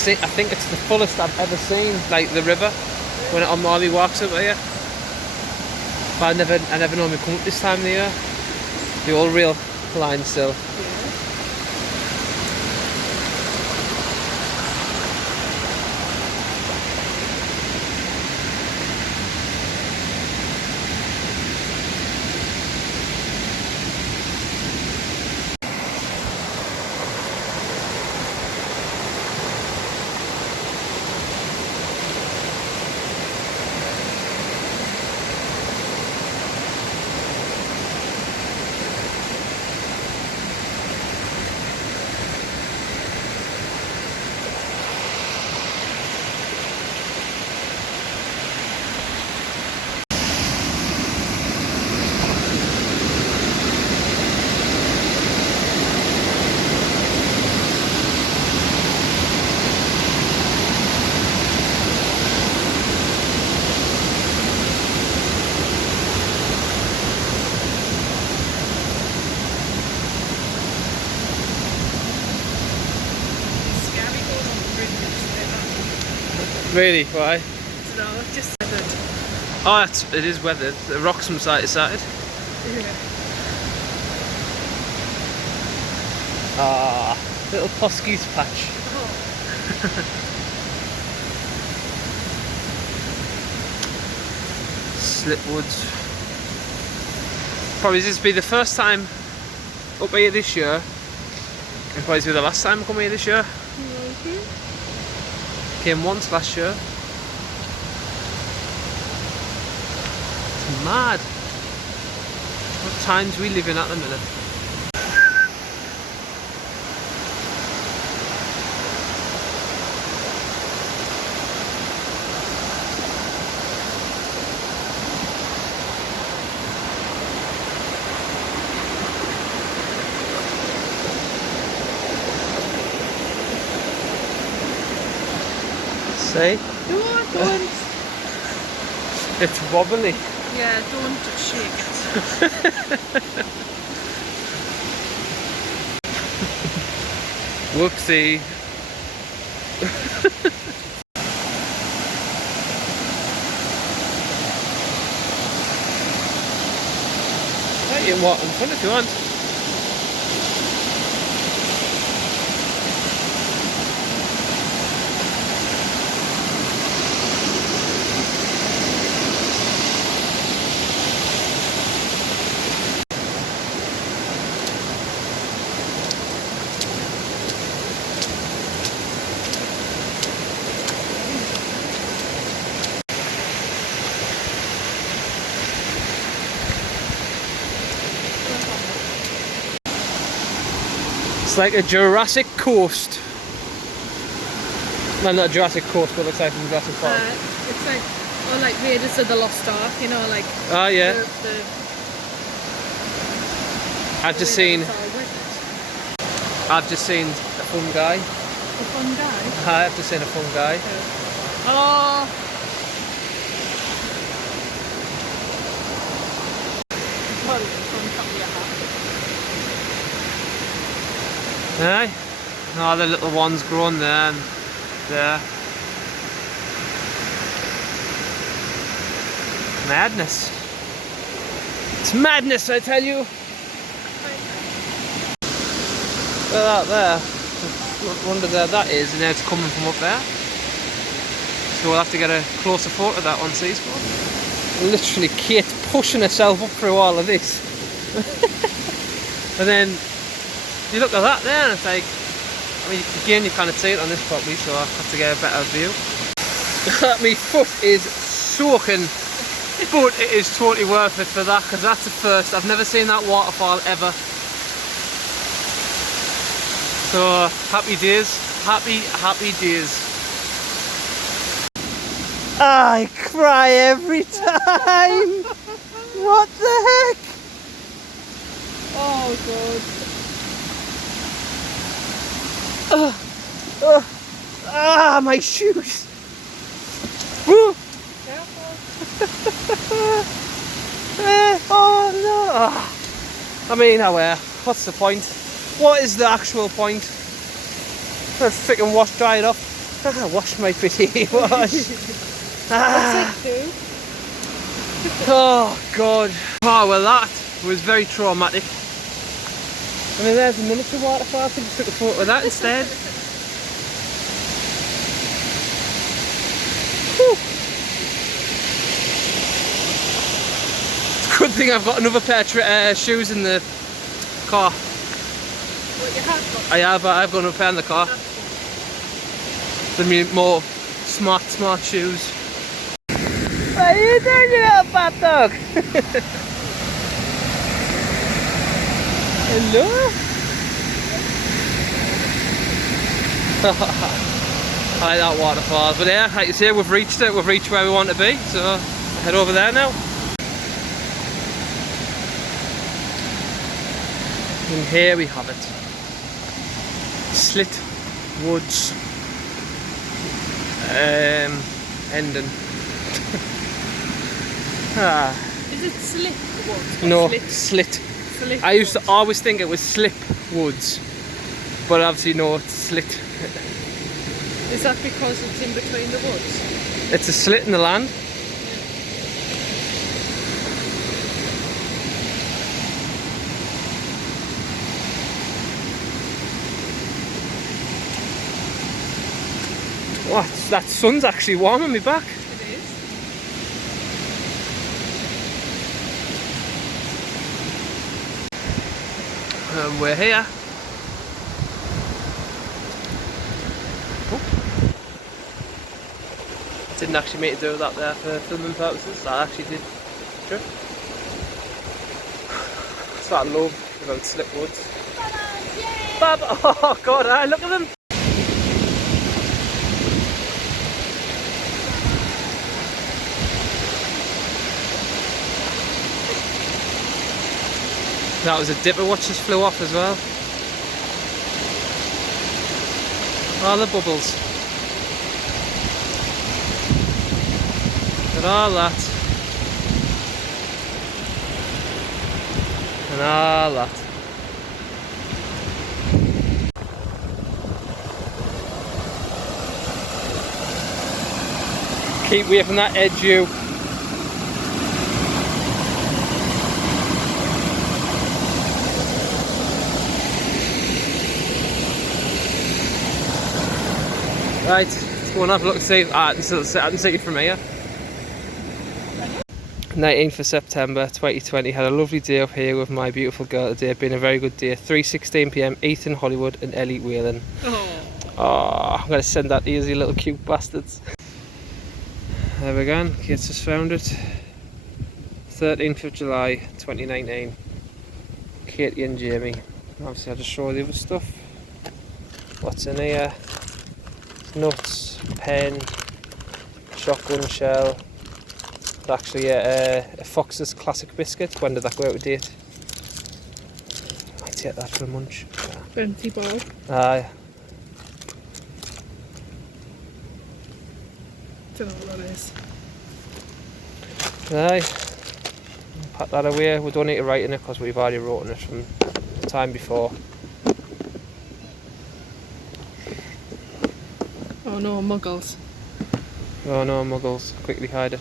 think it's the fullest I've ever seen, like the river, when it normally walks up here. But I never normally come up this time of the year. The all real line still. Really? Why? No, just weathered. Oh, it is weathered. The rocks from side to side. Yeah. Ah, little Poskees patch. Oh. Slitt Woods. Probably this will be the first time up here this year. And probably be the last time I come here this year. Came once last year. It's mad. What times we live in at the minute. See? Don't. It's wobbly. Yeah, don't shake it. Whoopsie. You can walk in front if you want. It's like a Jurassic coast. Well, not a Jurassic coast, but it looks like from Jurassic Park. It's like, or like Raiders of the Lost Ark, you know, like. Oh yeah. I've just seen a fungi. A fungi? I've just seen a fungi. Oh. Aye. Oh, the little ones growing there and there. Madness. It's madness, I tell you. Well, out there. I wonder where that is, and now it's coming from up there. So we'll have to get a closer photo of that on Seasport. Literally, Kate pushing herself up through all of this. And then you look at that there and it's like, I mean, again you can't see it on this property, so I have to get a better view. My foot is soaking, but it is totally worth it for that, because that's the first. I've never seen that waterfall ever. So happy days, happy days. I cry every time. What the heck? Oh god. My shoes. Woo. Careful. Oh no. I mean, what's the point? What is the actual point? I'm gonna freaking wash dry it off. Wash my pretty wash. What's it do? Oh God. Oh well, that was very traumatic. I mean, there's a miniature waterfall. I could have took a photo of that instead. Whew. It's a good thing I've got another pair of shoes in the car. What you have got? I've got another pair in the car. The more smart shoes. What are you doing, you little fat dog? Hello? I like that waterfall, but yeah, like you say, we've reached it, we've reached where we want to be, so I'll head over there now. And here we have it. Slitt Woods. Ending. Is it Slitt Woods? No, Slitt. Slitt. Slitt I used to Woods. always think it was Slip Woods, but obviously no, it's Slitt. Is that because it's in between the woods? It's a slit in the land. What? That sun's actually warming me back. It is. And we're here. Oh. Didn't actually mean to do that there for filming purposes. I actually did. Sure. That's what I love about Slitt Woods. Bab! Oh God! Look at them. That was a dipper watch just flew off as well. All the bubbles. And all that. And all that. Keep away from that edge, you. Right, let's go and have a look and see. I can see it from here. 19th of September 2020. Had a lovely day up here with my beautiful girl today. Been a very good day. 3:16 PM. Ethan, Hollywood, and Ellie Whelan. Oh, I'm gonna send that to you little cute bastards. There we go. Kate's just found it. 13th of July 2019. Katie and Jamie. Obviously, I'll just show the other stuff. What's in here? Nuts, pen, shotgun shell. Actually, a Fox's classic biscuit. When did that go out of date? Might take that for a munch. Venti ball. Aye. Don't know what that is. Aye. Pack that away. We don't need to write in it because we've already wrote in it from the time before. Oh no, muggles. Oh no, muggles. Quickly hide it.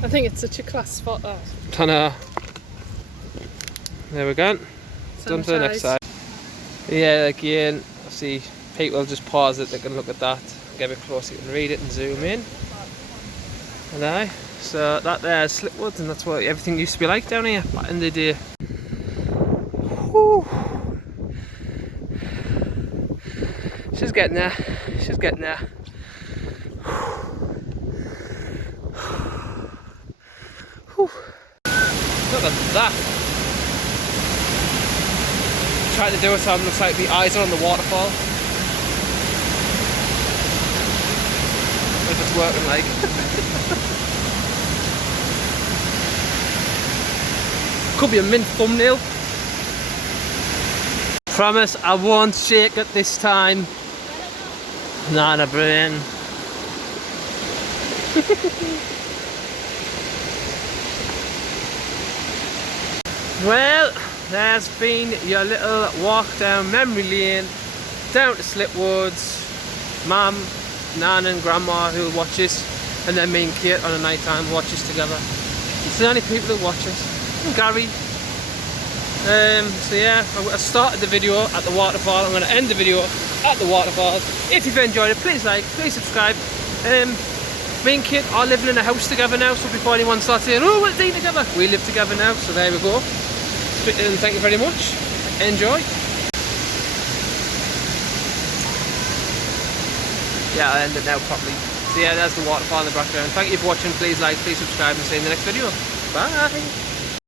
I think it's such a class spot, that. I know. There we go. Done for the next side. Yeah, again, I see people just pause it, they can look at that, get a bit closer, you can read it and zoom in. And aye, so that there's Slitt Woods, and that's what everything used to be like down here back in the day. Whew. She's getting there, she's getting there. Whew. Look at that. Trying to do it so it looks like the eyes are on the waterfall. If it's working like. Could be a mint thumbnail. Promise I won't shake it this time. Not a brain. Well, there's been your little walk down memory lane, down to Slitt Woods. Mum, Nan and Grandma who'll watch this, and then me and Kate on a night time watch this together. It's the only people who watch us. And Gary. So yeah, I started the video at the waterfall. I'm going to end the video at the waterfall. If you've enjoyed it, please like, please subscribe. Me and Kate are living in a house together now, so before anyone starts saying, oh, we're staying together, we live together now, so there we go. And thank you very much. Enjoy. Yeah, I'll end it now properly. So yeah, there's the waterfall in the background. Thank you for watching. Please like, please subscribe, and see you in the next video. Bye.